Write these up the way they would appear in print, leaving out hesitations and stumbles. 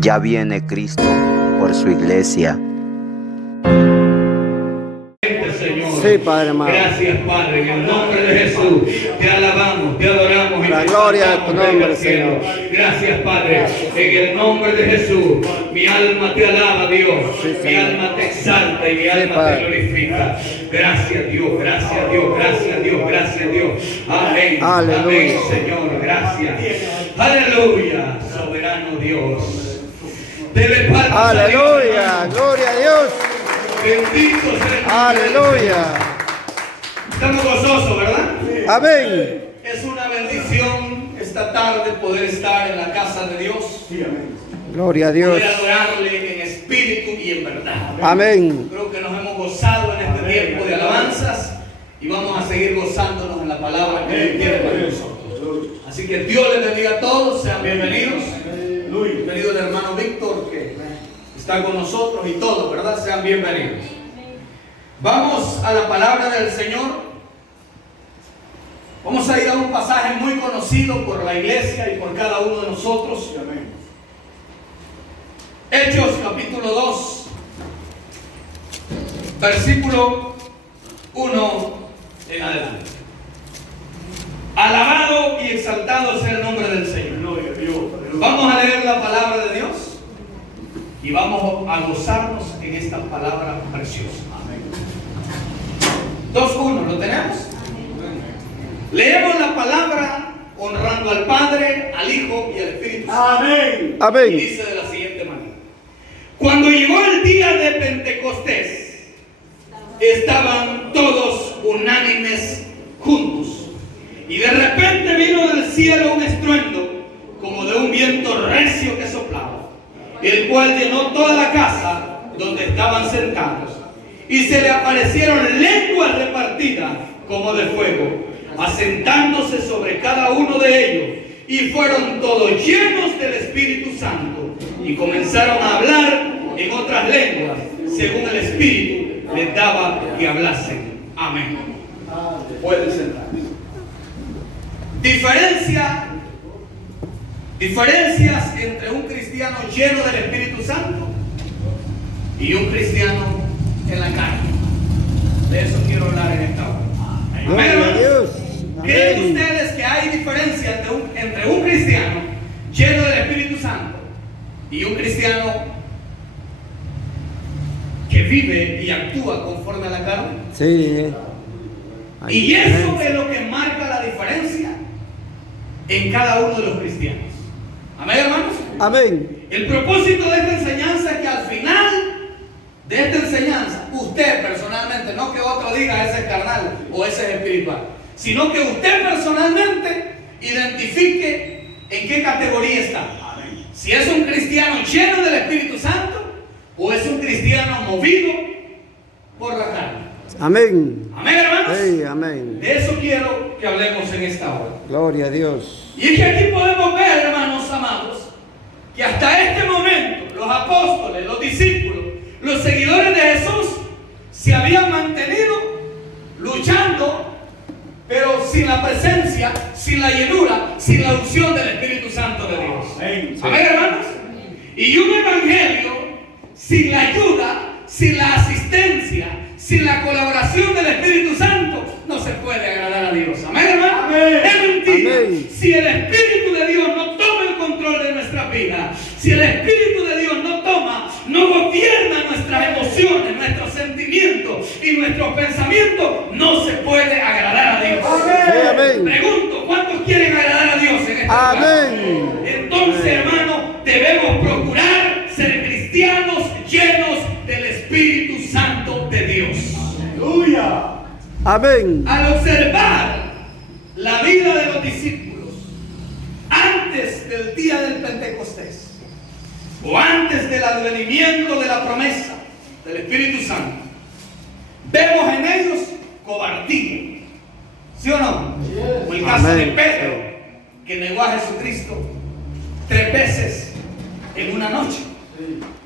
Ya viene Cristo por su iglesia. Sí, Padre amado. Gracias, Padre, en el nombre de Jesús. Te alabamos, te adoramos. La gloria de tu nombre, Señor. Gracias, Padre, en el nombre de Jesús. Mi alma te alaba, Dios. Sí, mi alma te exalta y mi alma Padre. te glorifica. Gracias, Dios, gracias, Dios, gracias, Dios, gracias, Dios. Amén. Aleluya. Amén, Señor, gracias. Aleluya, soberano Dios. Dele palmas a Dios, Aleluya. hermano. Gloria a Dios. Bendito sea el nombre del Aleluya. Estamos gozosos, ¿verdad? Amén. Es una bendición esta tarde poder estar en la casa de Dios, Gloria a Dios. poder adorarle en espíritu y en verdad. Amén. Creo que nos hemos gozado en este tiempo de alabanzas y vamos a seguir gozándonos en la palabra que Él tiene para nosotros. Así que Dios les bendiga a todos, sean bienvenidos. Bienvenido el hermano Víctor que está con nosotros y todos, ¿verdad? Sean bienvenidos. Vamos a la palabra del Señor. Vamos a ir a un pasaje muy conocido por la iglesia y por cada uno de nosotros. Hechos capítulo 2, versículo 1 en adelante. Alabado y exaltado sea el nombre del Señor. Vamos a leer la palabra de Dios y vamos a gozarnos en esta palabra preciosa. 2:1, ¿lo tenemos? Leemos la palabra honrando al Padre, al Hijo y al Espíritu Santo. Amén. Y Amén. dice de la siguiente manera: cuando llegó el día de Pentecostés, estaban todos unánimes juntos, y de repente vino del cielo un estruendo como de un viento recio que soplaba, el cual llenó toda la casa donde estaban sentados, y se le aparecieron lenguas repartidas como de fuego, asentándose sobre cada uno de ellos, y fueron todos llenos del Espíritu Santo, y comenzaron a hablar en otras lenguas, según el Espíritu les daba que hablasen. Amén. Pueden sentar. Diferencias entre un cristiano lleno del Espíritu Santo y un cristiano en la carne. De eso quiero hablar en esta hora. Gloria a Amén. Dios. ¿Creen Amén. ustedes que hay diferencia entre un cristiano lleno del Espíritu Santo y un cristiano que vive y actúa conforme a la carne? Sí. Hay Y eso diferencia. es lo que marca la diferencia en cada uno de los cristianos. Amén, hermanos. Amén. El propósito de esta enseñanza es que al final de esta enseñanza, usted personalmente, no que otro diga ese es carnal o ese es espiritual, sino que usted personalmente identifique en qué categoría está. Si es un cristiano lleno del Espíritu Santo o es un cristiano movido por la carne. Amén. Amén, hermanos. Sí, amén. De eso quiero que hablemos en esta hora. Gloria a Dios. Y es que aquí podemos ver, hermanos amados, que hasta este momento los apóstoles, los discípulos, los seguidores de Jesús se habían mantenido luchando, pero sin la presencia, sin la llenura, sin la unción del Espíritu Santo de Dios. Sí. Amén, hermanos. Y un evangelio sin la ayuda, sin la asistencia, sin la colaboración del Espíritu Santo, no se puede agradar a Dios. Amén, hermano. Amén. Es mentira. Amén. Si el Espíritu de Dios no toma el control de nuestra vida, si el Espíritu de Dios no gobierna nuestras emociones, nuestros sentimientos y nuestros pensamientos, no se puede agradar a Dios. Sí, amén. Pregunto, ¿cuántos quieren agradar a Dios en esta Amén. Entonces, hermano, debemos procurar ser cristianos llenos del Espíritu Santo de Dios. Aleluya. Amén. Al observar la vida de los discípulos antes del día del Pentecostés o antes del advenimiento de la promesa del Espíritu Santo, vemos en ellos cobardía. ¿Sí o no? Como el caso de Amén. Pedro, que negó a Jesucristo 3 veces en una noche.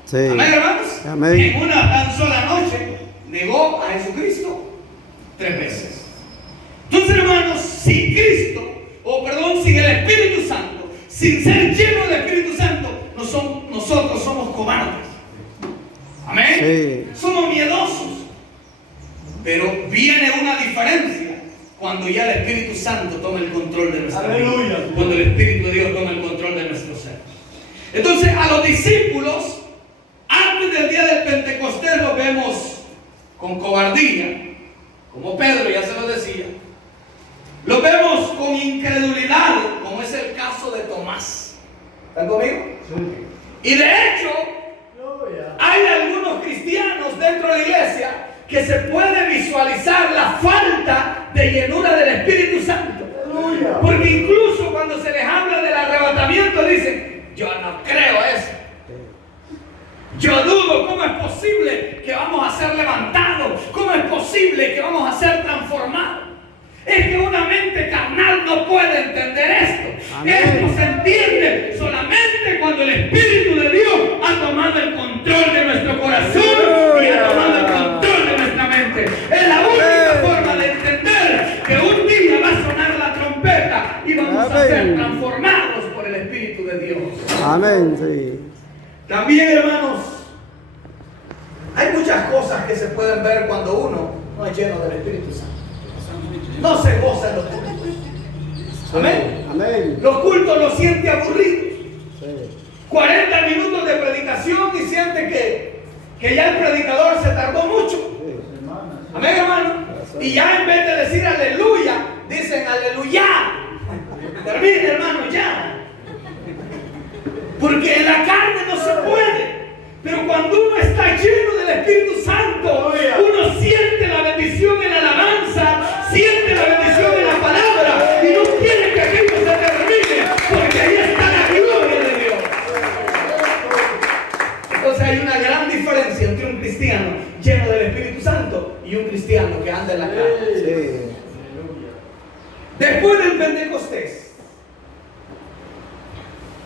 Sí. Amén, hermanos. Amén. En una tan sola noche negó a Jesucristo 3 veces. Entonces, hermanos, sin sin el Espíritu Santo, sin ser llenos del Espíritu Santo, nosotros Amén. Sí. Somos miedosos. Pero viene una diferencia cuando ya el Espíritu Santo toma el control de nuestra vida. Cuando el Espíritu de Dios toma el control de nuestro ser. Entonces a los discípulos, antes del día del Pentecostés, los vemos con cobardía, como Pedro ya se lo decía. Los vemos con incredulidad, como es el caso de Tomás. ¿Están conmigo? Sí. Y de hecho, hay algunos cristianos dentro de la iglesia que se puede visualizar la falta de llenura del Espíritu Santo. Porque incluso cuando se les habla del arrebatamiento dicen: yo no creo eso. Yo dudo, ¿cómo es posible que vamos a ser levantados? ¿Cómo es posible que vamos a ser transformados? Es que una mente carnal no puede entender esto. Amén. Esto se entiende solamente cuando el Espíritu de Dios ha tomado el control de nuestro corazón y ha tomado el control de nuestra mente. Es la única forma de entender que un día va a sonar la trompeta y vamos a ser transformados por el Espíritu de Dios. Amén. Sí. También, hermanos, hay muchas cosas que se pueden ver cuando uno no es lleno del Espíritu Santo. No se goza en los cultos. Amén. Amén. Los cultos los siente aburridos. Sí. 40 minutos de predicación y siente que ya el predicador se tardó mucho. Amén, hermano. Y ya en vez de decir aleluya, dicen aleluya. Termine, hermano, ya. Porque en la carne no se puede. Pero cuando uno está lleno del Espíritu Santo, uno siente la bendición en la alabanza, siente la bendición en la palabra y no quiere que aquello se termine, porque ahí está la gloria de Dios. Entonces hay una gran diferencia entre un cristiano lleno del Espíritu Santo y un cristiano que anda en la carne. Sí. Después del Pentecostés,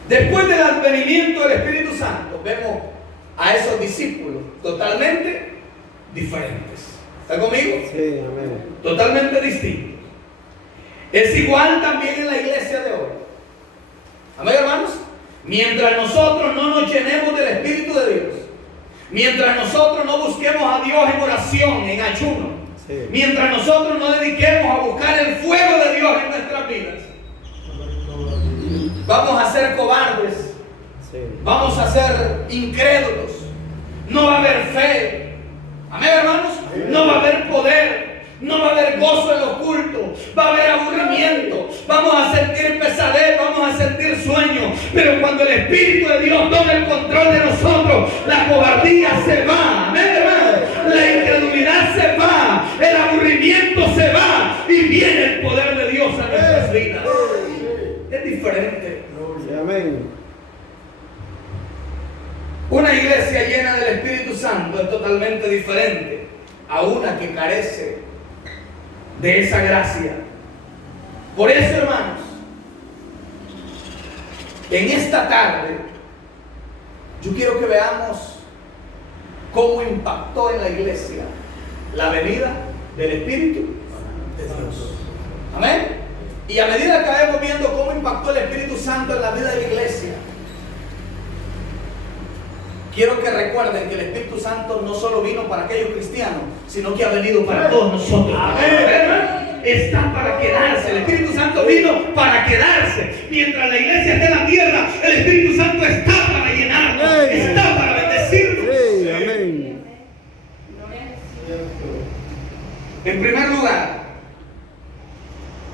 después del advenimiento del Espíritu Santo, vemos a esos discípulos totalmente diferentes. ¿Está conmigo? Sí. Amén. Totalmente distintos. Es igual también en la iglesia de hoy. Amén, hermanos. Mientras nosotros no nos llenemos del Espíritu de Dios, mientras nosotros no busquemos a Dios en oración, en ayuno, Sí. mientras nosotros no dediquemos a buscar el fuego de Dios en nuestras vidas, vamos a ser cobardes. Sí. Vamos a ser incrédulos. No va a haber fe. Amén, hermanos. No va a haber poder. No va a haber gozo en los cultos. Va a haber aburrimiento. Vamos a sentir pesadez. Vamos a sentir sueño. Pero cuando el Espíritu de Dios toma el control de nosotros, la cobardía se va. Amén, hermanos. La incredulidad se va. El aburrimiento se va. Y viene el poder de Dios a nuestras vidas. Es diferente. Sí. Amén. Una iglesia llena del Espíritu Santo es totalmente diferente a una que carece de esa gracia. Por eso, hermanos, en esta tarde yo quiero que veamos cómo impactó en la iglesia la venida del Espíritu de Dios. Amén. Y a medida que vamos viendo cómo impactó el Espíritu Santo en la vida de la iglesia, quiero que recuerden que el Espíritu Santo no solo vino para aquellos cristianos, sino que ha venido para todos nosotros. Amén. Está para quedarse. El Espíritu Santo vino para quedarse. Mientras la iglesia esté en la tierra, el Espíritu Santo está para llenarnos, Amén. está para bendecirnos. Sí. Amén. En primer lugar,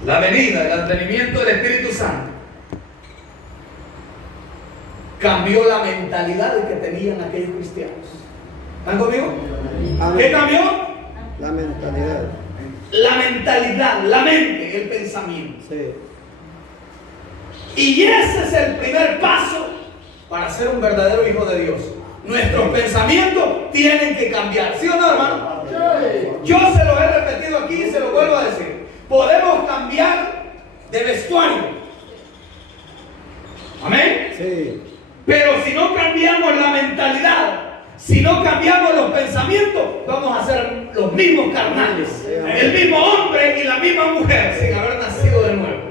la venida, el advenimiento del Espíritu Santo cambió la mentalidad que tenían aquellos cristianos. ¿Están conmigo? Amén. ¿Qué cambió? La mentalidad. La mentalidad, la mente, el pensamiento. Sí. Y ese es el primer paso para ser un verdadero hijo de Dios. Nuestros pensamientos tienen que cambiar. ¿Sí o no, hermano? Yo se lo he repetido aquí y se lo vuelvo a decir. Podemos cambiar de vestuario. Amén. Sí. Pero si no cambiamos la mentalidad, si no cambiamos los pensamientos, vamos a ser los mismos carnales, el mismo hombre y la misma mujer sin haber nacido de nuevo.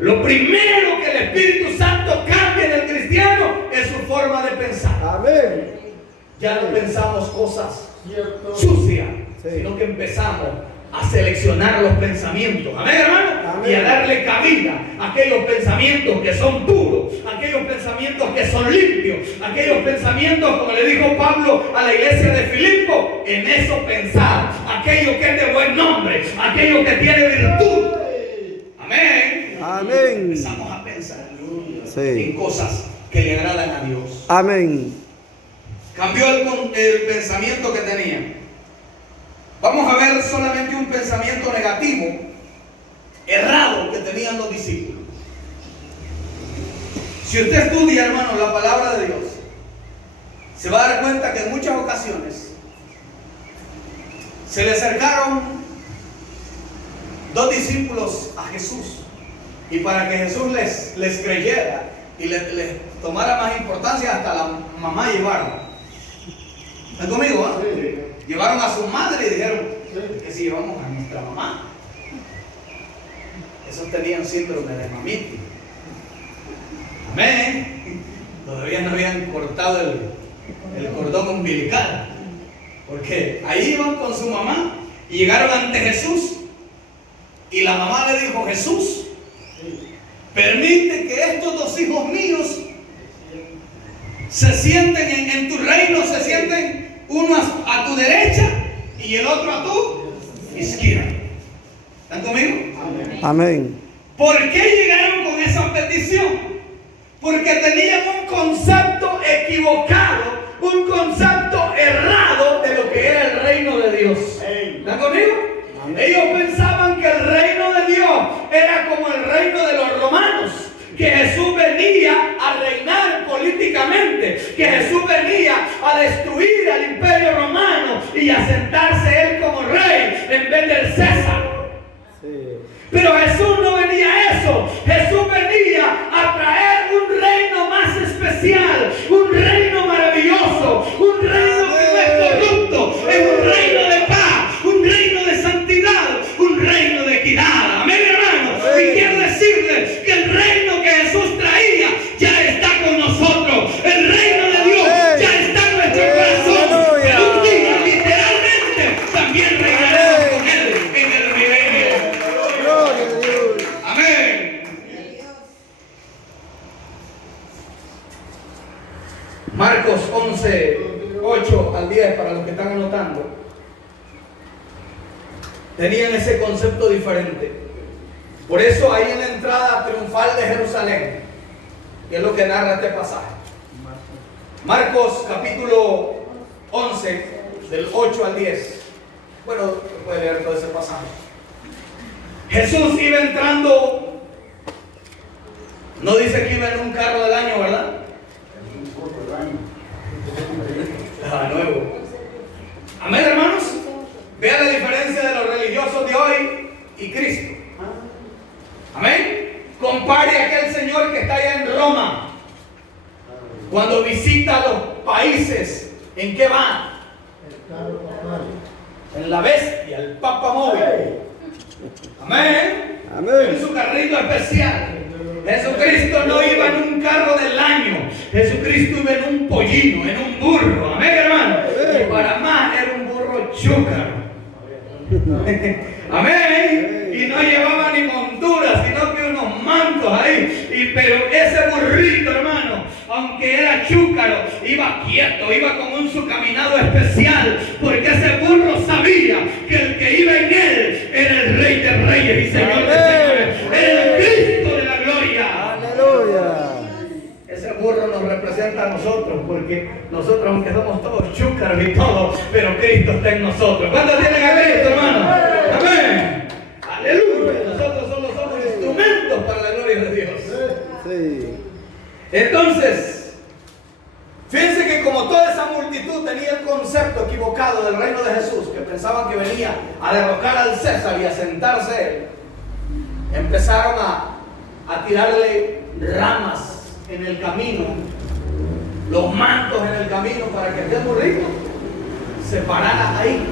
Lo primero que el Espíritu Santo cambia en el cristiano es su forma de pensar. Amén. ya no pensamos cosas sucias, sino que empezamos a seleccionar los pensamientos. Amén, hermano. Amén. Y a darle cabida a aquellos pensamientos que son puros, aquellos pensamientos que son limpios, aquellos pensamientos, como le dijo Pablo a la iglesia de Filipo, en eso pensar, aquello que es de buen nombre, aquello que tiene virtud. Amén. Amén. Empezamos a pensar Sí. en cosas que le agradan a Dios. Amén. Cambió el pensamiento que tenía. Vamos a ver solamente un pensamiento negativo, errado, que tenían los discípulos. Si usted estudia, hermano, la palabra de Dios, se va a dar cuenta que en muchas ocasiones se le acercaron dos discípulos a Jesús, y para que Jesús les creyera y les tomara más importancia, hasta la mamá llevaron. ¿Están conmigo? ¿Eh? Llevaron a su madre y dijeron que si llevamos a nuestra mamá. Esos tenían síndrome de mamitis. Amén. Todavía no habían cortado el cordón umbilical, porque ahí iban con su mamá y llegaron ante Jesús, y la mamá le dijo: Jesús, permite que estos dos hijos míos se sienten en tu reino, se sienten uno a tu derecha y el otro a tu izquierda. ¿Están conmigo? Amén. ¿Por qué llegaron con esa petición? Porque tenían un concepto equivocado, un concepto errado de lo que era el reino de Dios. ¿Están conmigo? Ellos pensaban que el reino de Dios era como el reino de los romanos, que Jesús venía a reinar políticamente, que Jesús venía a destruir al imperio romano y a sentarse él como rey en vez del César. Pero Jesús no venía a eso. Jesús venía a traer un reino más especial, un reino maravilloso, un reino que no es corrupto, es un reino de paz, un reino de santidad, un reino de equidad. Amén, hermano. Y quiero decirles que el reino que Jesús traía ya está con nosotros. El reino de Dios ya está en nuestro corazón. Pero un día, literalmente, también reinaremos con Él en el milenio. Gloria a Dios. Amén. Marcos 11, 8 al 10, para los que están anotando. Tenían ese concepto diferente. Por eso ahí en la entrada triunfal de Jerusalén, que es lo que narra este pasaje. Marcos capítulo 11, del 8 al 10. Bueno, puede leer todo ese pasaje. Jesús iba entrando, no dice que iba en un carro del año, ¿verdad? Nuevo. Amén, hermanos. Vean la diferencia de los religiosos de hoy y Cristo. Amén. Compare a aquel señor que está allá en Roma, cuando visita los países. ¿En qué va? En la bestia, el Papa móvil. Amén. Amén. En su carrito especial. Jesucristo no iba en un carro del año. Jesucristo iba en un pollino, en un burro. Amén, hermano. Y para más era un burro chúcaro. Amén. Y no llevaba ni montura, sino que unos mantos ahí. Pero ese burrito, hermano, aunque era chúcaro, iba quieto, iba con su caminado especial, porque ese burro sabía que el que iba en él era el Rey de Reyes y Señor de Señores, era el Cristo de la gloria. Aleluya. Ese burro nos representa a nosotros, porque nosotros, aunque somos todos chúcaros y todo, pero Cristo está en nosotros. ¿Cuántos tienen a Cristo, hermano? Amén. Aleluya. Nosotros solo somos instrumentos para la gloria de Dios. Sí. Entonces, fíjense que como toda esa multitud tenía el concepto equivocado del reino de Jesús, que pensaban que venía a derrocar al César y a sentarse él, empezaron a tirarle ramas en el camino, los mantos en el camino, para que aquel burrito se parara ahí.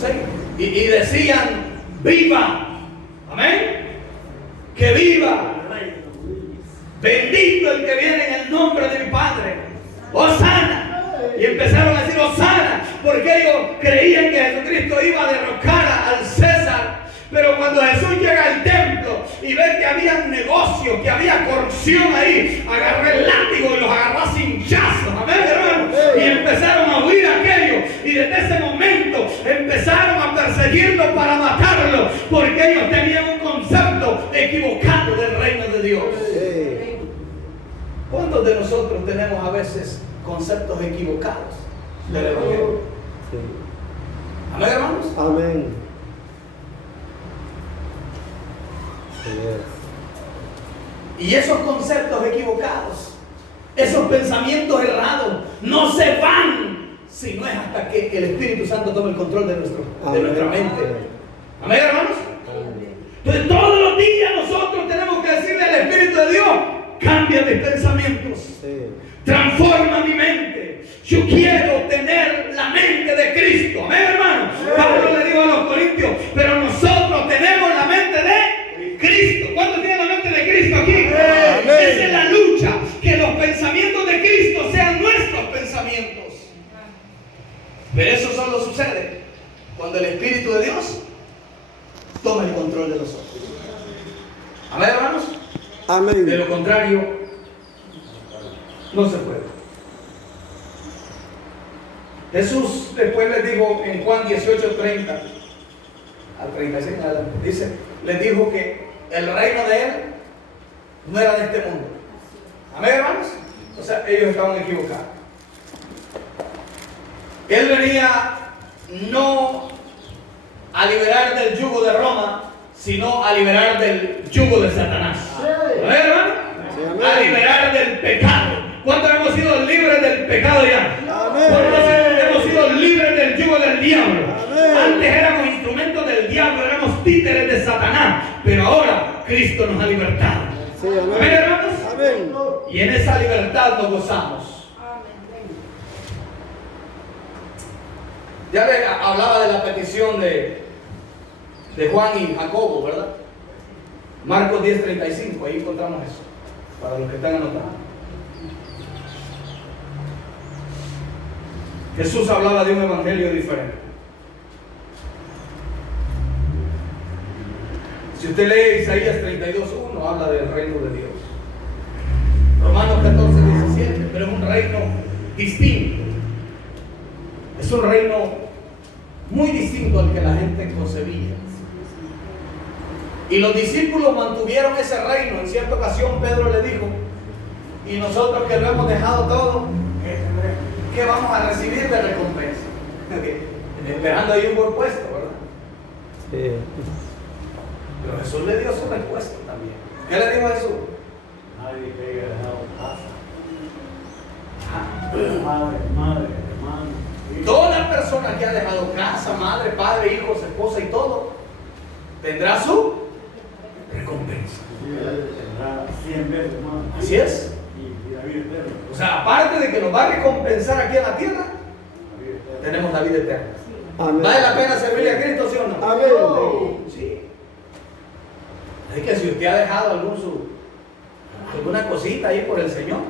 ¿Sí? Y decían: ¡viva! Amén. ¡Que viva! Bendito el que viene en el nombre de mi Padre. ¡Hosana! Y y empezaron a decir Hosana, porque ellos creían que Jesucristo iba a derrocar al César. Pero cuando Jesús llega al templo y ve que había un negocio, que había corrupción ahí, agarró el látigo y los agarró a cinchazos, amén, hermano, y empezaron a huir aquellos, y desde ese momento empezaron a perseguirlo para matarlo, porque ellos tenían un concepto equivocado del reino de Dios. Sí. ¿Cuántos de nosotros tenemos a veces conceptos equivocados del evangelio? Sí. Amén, hermanos. Amén. Y esos conceptos equivocados, esos pensamientos errados, no se van si no es hasta que el Espíritu Santo tome el control de nuestra mente. Amén, hermanos. Entonces todos los días nosotros tenemos que decirle al Espíritu de Dios: cambia mis pensamientos, Sí. transforma mi mente. Yo quiero tener la mente de Cristo. Amén, hermano. Pablo le dijo a los corintios: pero nosotros tenemos la mente de Cristo. ¿Cuántos tienen la mente de Cristo aquí? Esa es la lucha, que los pensamientos de Cristo sean nuestros pensamientos. Pero eso solo sucede cuando el Espíritu de Dios toma el control de nosotros. Amén, hermanos. Amén. De lo contrario, no se puede. Jesús después les dijo en Juan 18:30 al 36, dice, les dijo que el reino de Él no era de este mundo. Amén, hermanos. O sea, ellos estaban equivocados. Él venía no a liberar del yugo de Roma, sino a liberar del yugo de Satanás. Amén, hermano. A liberar del pecado. ¿Cuántos hemos sido libres del pecado ya? ¿Cuántos hemos sido libres del yugo del diablo? Antes éramos instrumentos del diablo, éramos títeres de Satanás, pero ahora Cristo nos ha libertado. Sí, amén. Amén, hermanos. Amén. Y en esa libertad nos gozamos. Ya le hablaba de la petición de Juan y Jacobo, ¿verdad? Marcos 10:35, ahí encontramos eso, para los que están anotando. Jesús hablaba de un evangelio diferente. Si usted lee Isaías 32:1, habla del reino de Dios. Romanos 14:17, pero es un reino distinto. Es un reino muy distinto al que la gente concebía. Y los discípulos mantuvieron ese reino. En cierta ocasión Pedro le dijo: y nosotros que lo hemos dejado todo, ¿qué vamos a recibir de recompensa? Esperando ahí un buen puesto, ¿verdad? Sí. Pero Jesús le dio su respuesta también. ¿Qué le dijo Jesús? Nadie que haya dejado casa, madre, hermano. Toda persona que ha dejado casa, madre, padre, hijos, esposa y todo, tendrá su recompensa. Tendrá 100 veces más. Así es. Y la vida eterna. O sea, aparte de que nos va a recompensar aquí en la tierra, La vida eterna. tenemos la vida eterna. Amén. ¿Vale la pena servirle a Cristo, sí o no? Amén. Sí. Así que si usted ha dejado alguna cosita ahí por el Señor,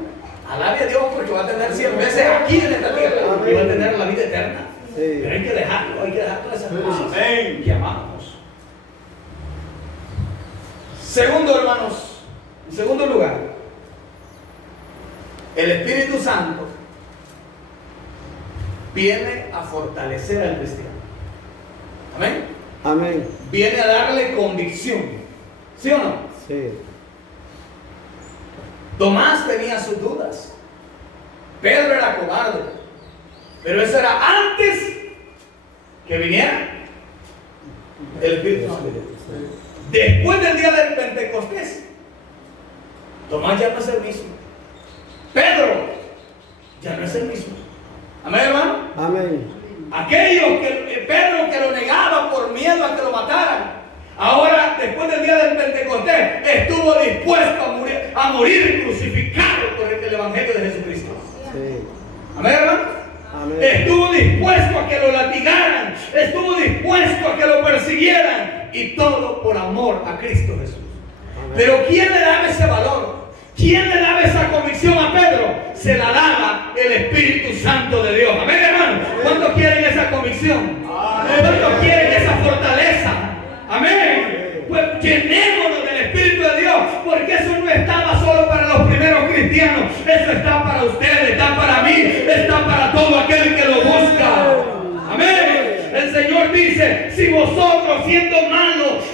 alabe a Dios, porque va a tener 100 veces aquí en esta tierra y va a tener la vida eterna. Sí. Pero hay que dejarlo, hay que dejar todas esas cosas que amamos. Segundo, hermanos, en segundo lugar, el Espíritu Santo viene a fortalecer al cristiano. Amén. Amén. Viene a darle convicción. ¿Sí o no? Sí. Tomás tenía sus dudas. Pedro era cobarde. Pero eso era antes que viniera el Espíritu Santo. Después del día del Pentecostés, Tomás ya no es el mismo. Pedro ya no es el mismo. Amén, hermano. Amén. Aquellos que Pedro que lo negaba por miedo a que lo mataran, ahora después del día del Pentecostés estuvo dispuesto a morir crucificado por el Evangelio de Jesucristo. Sí. Amén, hermano. Amén. Estuvo dispuesto a que lo latigaran, estuvo dispuesto a que lo persiguieran, y todo por amor a Cristo Jesús. Amén. Pero ¿quién le daba ese valor? ¿Quién le daba esa convicción a Pedro? Se la daba el Espíritu Santo de Dios. Amén, hermano. ¿Cuántos quieren esa convicción? ¿Cuántos quieren esa fortaleza? Amén. Pues llenémonos del Espíritu de Dios, porque eso no estaba solo para los primeros cristianos. Eso está para ustedes, está para mí, está para todo aquel que lo busca. Amén. El Señor dice, si vosotros siendo malos